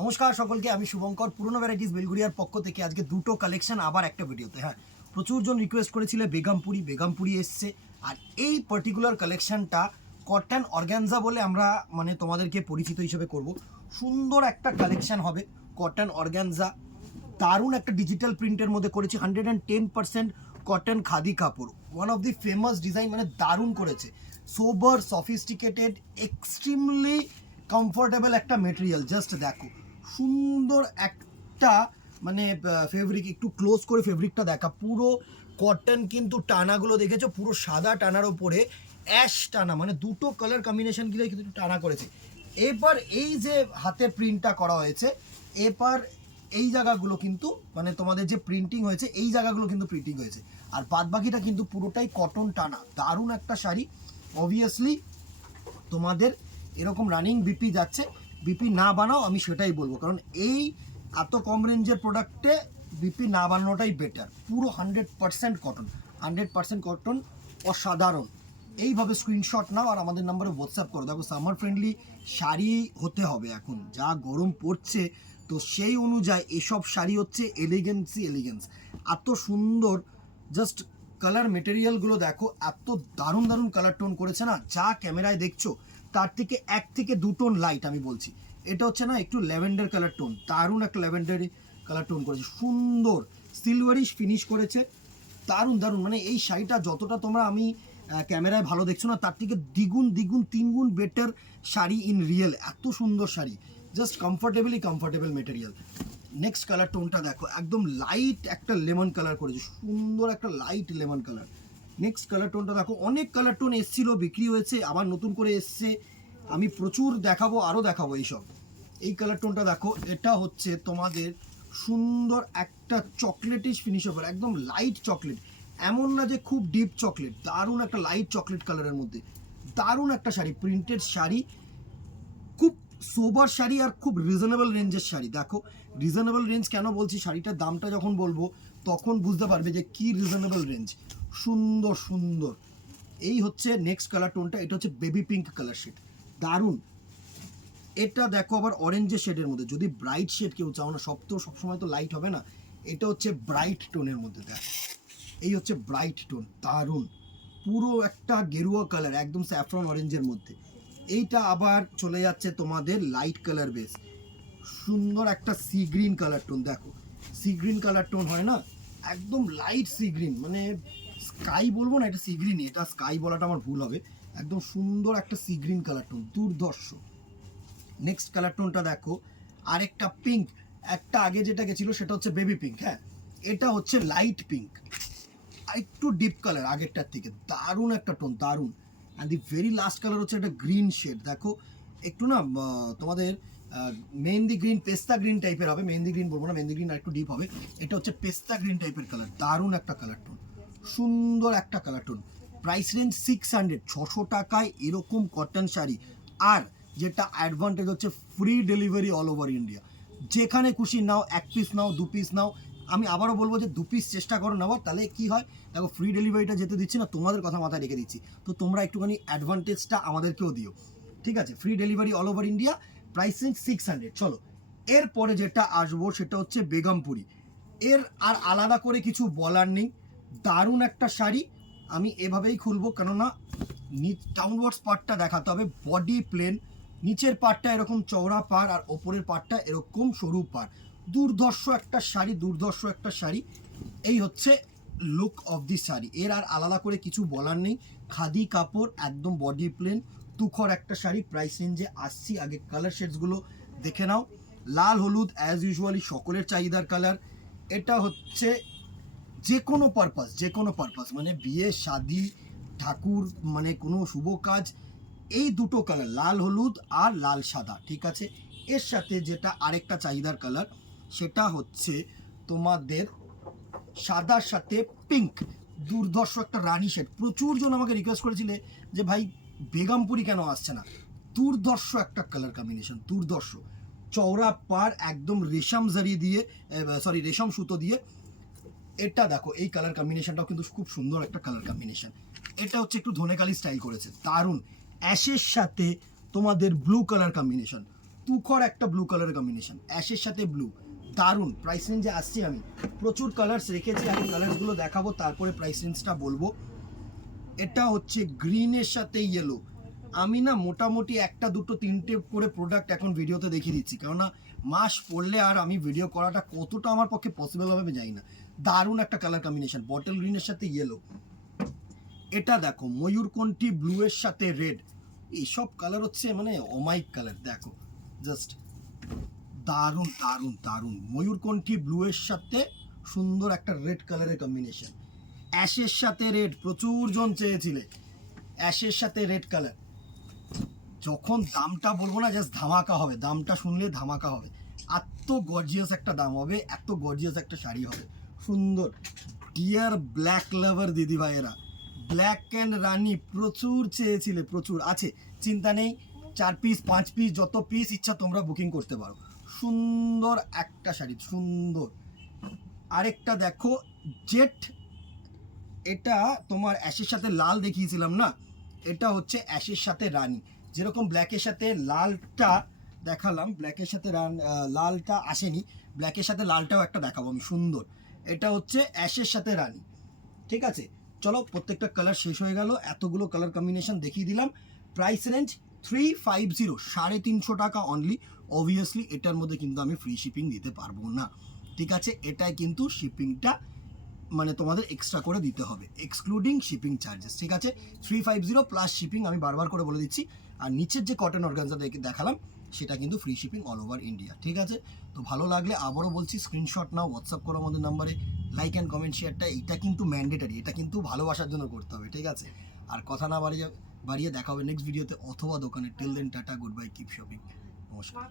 নমস্কার সকলকে, আমি শুভঙ্কর পুরনো ভ্যারাইটিস বেলগুড়িয়ার পক্ষ থেকে আজকে দুটো কালেকশন আবার একটা ভিডিওতে। হ্যাঁ, প্রচুর জন রিকোয়েস্ট করেছিলে বেগমপুরি এসছে। আর এই পার্টিকুলার কালেকশনটা কটন অর্গ্যানজা বলে আমরা তোমাদেরকে পরিচিত হিসেবে করব। সুন্দর একটা কালেকশন হবে কটন অর্গ্যানজা, দারুণ একটা ডিজিটাল প্রিন্টের মধ্যে করেছি। 110% কটন খাদি কাপড়, one of the famous design, দারুণ করেছে। সোবার, সফিস্টিকেটেড, এক্সট্রিমলি কমফোর্টেবল একটা মেটেরিয়াল। জাস্ট দেখো, সুন্দর একটা ফেব্রিক। একটু ক্লোজ করে ফেব্রিকটা দেখা, পুরো কটন কিন্তু টানাগুলো দেখেছো, পুরো সাদা টানার ওপরে অ্যাশ টানা, দুটো কালার কম্বিনেশন গিয়ে কিন্তু টানা করেছে। এবার এই যে হাতে প্রিন্টটা করা হয়েছে, এবার এই জায়গাগুলো কিন্তু তোমাদের যে প্রিন্টিং হয়েছে এই জায়গাগুলো কিন্তু প্রিন্টিং হয়েছে, আর বাদ বাকিটা কিন্তু পুরোটাই কটন টানা। দারুণ একটা শাড়ি। অবভিয়াসলি তোমাদের এরকম রানিং বিপি যাচ্ছে, বিপি না বানাও, আমি সেটাই বলবো, কারণ এই এত কম রেঞ্জের প্রোডাক্টে বিপি না বানানোটাই বেটার। পুরো 100% কটন, 100% কটন, অসাধারণ। এইভাবে স্ক্রিনশট নাও আর আমাদের নাম্বারে হোয়াটসঅ্যাপ করো। দেখো, সামার ফ্রেন্ডলি শাড়ি হতে হবে, এখন যা গরম পড়ছে, তো সেই অনুযায়ী এসব শাড়ি হচ্ছে এলিগেন্স। এত সুন্দর, জাস্ট কালার মেটেরিয়ালগুলো দেখো, এত দারুণ দারুণ কালার টোন করেছে না, যা ক্যামেরায় দেখছো তার থেকে 1 থেকে 2 টোন লাইট। আমি বলছি এটা হচ্ছে না একটু ল্যাভেন্ডার কালার টোন, দারুণ একটা ল্যাভেন্ডারি কালার টোন করেছে, সুন্দর সিলভারিশ ফিনিশ করেছে, দারুণ দারুণ। এই শাড়িটা যতটা তোমরা আমি ক্যামেরায় ভালো দেখছো না, তার থেকে দ্বিগুণ 3 গুণ বেটার শাড়ি ইন রিয়েল। এত সুন্দর sari, just comfortable material. Next colour টোনটা দেখো, একদম লাইট একটা লেমন কালার করেছে, সুন্দর একটা light lemon colour. Next colour টোনটা দেখো, অনেক কালার টোন এসছিল, বিক্রি হয়েছে, আবার নতুন করে এসছে, আমি প্রচুর দেখাবো, আরও দেখাবো এইসব। এই কালার টোনটা দেখো, এটা হচ্ছে তোমাদের সুন্দর একটা চকলেটিশ ফিনিশ ওভার, একদম লাইট চকলেট, এমন না যে খুব ডিপ চকলেট, দারুণ একটা লাইট চকলেট কালারের মধ্যে, দারুণ একটা শাড়ি, প্রিন্টেড শাড়ি, খুব সোবার শাড়ি আর খুব রিজনেবল রেঞ্জের শাড়ি। দেখো, রিজনেবল রেঞ্জ কেন বলছি, শাড়িটার দামটা যখন বলবো তখন বুঝতে পারবে যে কি রিজনেবল রেঞ্জ। সুন্দর সুন্দর। এই হচ্ছে নেক্সট কালার টোনটা, এটা হচ্ছে বেবি পিঙ্ক কালার শেড, দারুণ। এটা দেখো আবার অরেঞ্জের শেডের মধ্যে, যদি ব্রাইট শেড কেউ চাও না, সবসময় তো লাইট হবে না, এটা হচ্ছে ব্রাইট টোনের মধ্যে। দেখো, এই হচ্ছে ব্রাইট টোন, দারুণ, পুরো একটা গেরুয়া কালার, একদম স্যাফরন অরেঞ্জের মধ্যে। এইটা আবার চলে যাচ্ছে তোমাদের লাইট কালার বেস, সুন্দর একটা সি গ্রিন কালার টোন। দেখো, সি গ্রিন কালার টোন হয় না, একদম লাইট সি গ্রিন, স্কাই বলবো না, এটা সি গ্রিনই, এটা স্কাই বলাটা আমার ভুল হবে। একদম সুন্দর একটা সি গ্রিন কালার টোন, দুর্ধর্ষ। নেক্সট কালার টোনটা দেখো, আরেকটা পিঙ্ক, একটা আগে যেটা গেছিল সেটা হচ্ছে বেবি পিঙ্ক। হ্যাঁ, এটা হচ্ছে লাইট পিঙ্ক, একটু ডিপ কালার আগেরটার থেকে, দারুণ একটা টোন, দারুণ। And the very last colour হচ্ছে একটা গ্রিন শেড। দেখো, একটু না তোমাদের মেহেন্দি গ্রিন, পেস্তা গ্রিন টাইপের হবে, মেহেন্দি গ্রিন বলবো না, মেহেন্দি গ্রিন আর একটু ডিপ হবে, এটা হচ্ছে পেস্তা গ্রিন টাইপের কালার, দারুণ একটা কালার টোন, সুন্দর একটা কালার টোন। প্রাইস রেঞ্জ 600, 600 টাকায় এরকম কটন শাড়ি। আর যেটা অ্যাডভান্টেজ হচ্ছে free delivery all over India, যেখানে খুশি নাও, 1 পিস নাও, 2 পিস নাও। আমি আবারও বলবো যে 2 পিস চেষ্টা করো নেওয়ার, তাহলে কি হয় দেখো, ফ্রি ডেলিভারিটা যেতে দিচ্ছি না, তোমাদের কথা মাথায় রেখে দিচ্ছি, তো তোমরা একটুখানি অ্যাডভান্টেজটা আমাদেরকেও দিও, ঠিক আছে? Free delivery all over India, pricing 600। চলো, এরপরে যেটা আসবো সেটা হচ্ছে বেগমপুরি। এর আর আলাদা করে কিছু বলার নেই, দারুণ একটা শাড়ি। আমি এভাবেই খুলবো, কেননা ডাউনওয়ার্ডস পার্টটা দেখাতে হবে, বডি প্লেন, নিচের পার্টটা এরকম চওড়া পার, আর ওপরের পার্টটা এরকম সরু পার, দুর্ধর্ষ একটা শাড়ি, দুর্ধর্ষ একটা শাড়ি। এই হচ্ছে লুক অফ দি শাড়ি, এর আর আলাদা করে কিছু বলার নেই। খাদি কাপড়, একদম বডি প্লেন, তুখর একটা শাড়ি। প্রাইস রেঞ্জে আসছি, আগে কালার শেডসগুলো দেখে নাও। লাল হলুদ অ্যাজ ইউজুয়ালি সকলের চাহিদার কালার। এটা হচ্ছে যে কোনো পারপাস, বিয়ে, শাদি, ঠাকুর, কোনো শুভ কাজ, এই দুটো কালার, লাল হলুদ আর লাল সাদা, ঠিক আছে? এর সাথে যেটা আরেকটা চাহিদার কালার, সেটা হচ্ছে তোমাদের সাদার সাথে পিঙ্ক, দুর্ধর্ষ একটা রানী শেড। প্রচুর জন আমাকে রিকোয়েস্ট করেছিলে যে ভাই বেগমপুরি কেন আসছে না, দুর্ধর্ষ একটা কালার কম্বিনেশন, দুর্ধর্ষ। চওড়া পার, একদম রেশম জারি দিয়ে, রেশম সুতো দিয়ে। এটা দেখো, এই কালার কম্বিনেশনটাও কিন্তু খুব সুন্দর একটা কালার কম্বিনেশন। এটা হচ্ছে একটু ধনেকালি স্টাইল করেছে, দারুণ। অ্যাশের সাথে তোমাদের ব্লু কালার কম্বিনেশন, তুখর একটা ব্লু কালারের কম্বিনেশন, অ্যাশের সাথে ব্লু, দারুণ। প্রাইস রেঞ্জে আসছি আমি, প্রচুর কালার্স রেখেছি, আমি কালার্সগুলো দেখাবো তারপরে প্রাইস রেঞ্জটা বলবো। এটা হচ্ছে গ্রিনের সাথে ইয়েলো। আমি না মোটামুটি একটা দুটো তিনটে করে প্রোডাক্ট এখন ভিডিওতে দেখিয়ে দিচ্ছি, কেননা মাস পড়লে আর আমি ভিডিও করাটা কতটা আমার পক্ষে পসিবল হবে আমি জানি না। দারুণ একটা কালার কম্বিনেশন, বটল গ্রিনের সাথে ইয়েলো। এটা দেখো ময়ূরকণ্ঠী ব্লু এর সাথে রেড, এইসব কালার হচ্ছে মানে অমাইক কালার, দেখো জাস্ট দারুণ দারুণ দারুণ। ময়ূরকণ্ঠী ব্লু এর সাথে সুন্দর একটা রেড কালারের কম্বিনেশন, অ্যাশের সাথে রেড, প্রচুর জন চেয়েছিলে অ্যাশের সাথে রেড কালার। যখন দামটা বলবো না জাস্ট ধামাকা হবে, দামটা শুনলে ধামাকা হবে, এত গর্জিয়াস একটা দাম হবে, এত গর্জিয়াস একটা শাড়ি হবে, সুন্দর। ডিয়ার ব্ল্যাক লাভার দিদি ভাইয়েরা, ব্ল্যাক অ্যান্ড রানি প্রচুর চেয়েছিলে, প্রচুর আছে, চিন্তা নেই, 4 পিস 5 পিস যত পিস ইচ্ছা তোমরা বুকিং করতে পারো। সুন্দর একটা শাড়ি, সুন্দর। আরেকটা দেখো জেট, এটা তোমার অ্যাশের সাথে লাল দেখিয়েছিলাম না, এটা হচ্ছে অ্যাশের সাথে রানী। যেরকম ব্ল্যাকের সাথে লালটা দেখালাম, ব্ল্যাকের সাথে লালটা আসেনি, ব্ল্যাকের সাথে লালটাও একটা দেখাবো আমি, সুন্দর। এটা হচ্ছে অ্যাশের সাথে রানী, ঠিক আছে। চলো প্রত্যেকটা কালার শেষ হয়ে গেল, এতগুলো কালার কম্বিনেশন দেখিয়ে দিলাম। প্রাইস রেঞ্জ 350, 350 টাকা অনলি। অবভিয়াসলি এটার মধ্যে কিন্তু আমি ফ্রি শিপিং দিতে পারবো না, ঠিক আছে। এটাই কিন্তু শিপিংটা মানে তোমাদের এক্সট্রা করে দিতে হবে, এক্সক্লুডিং শিপিং চার্জেস, ঠিক আছে। 350 প্লাস শিপিং, আমি বারবার করে বলে দিচ্ছি। আর নিচের যে কটন অর্গানজা দেখালাম সেটা কিন্তু free shipping all over India, ঠিক আছে। তো ভালো লাগলে আবারও বলছি স্ক্রিনশট নাও, হোয়াটসঅ্যাপ করো আমাদের নাম্বারে, লাইক অ্যান্ড কমেন্ট শেয়ারটা এটা কিন্তু ম্যান্ডেটারি, এটা কিন্তু ভালোবাসার জন্য করতে হবে, ঠিক আছে। আর কথা না বাড়িয়ে দেখা হবে নেক্সট ভিডিওতে অথবা দোকানে। Till then tata, good bye, keep shopping, নমস্কার।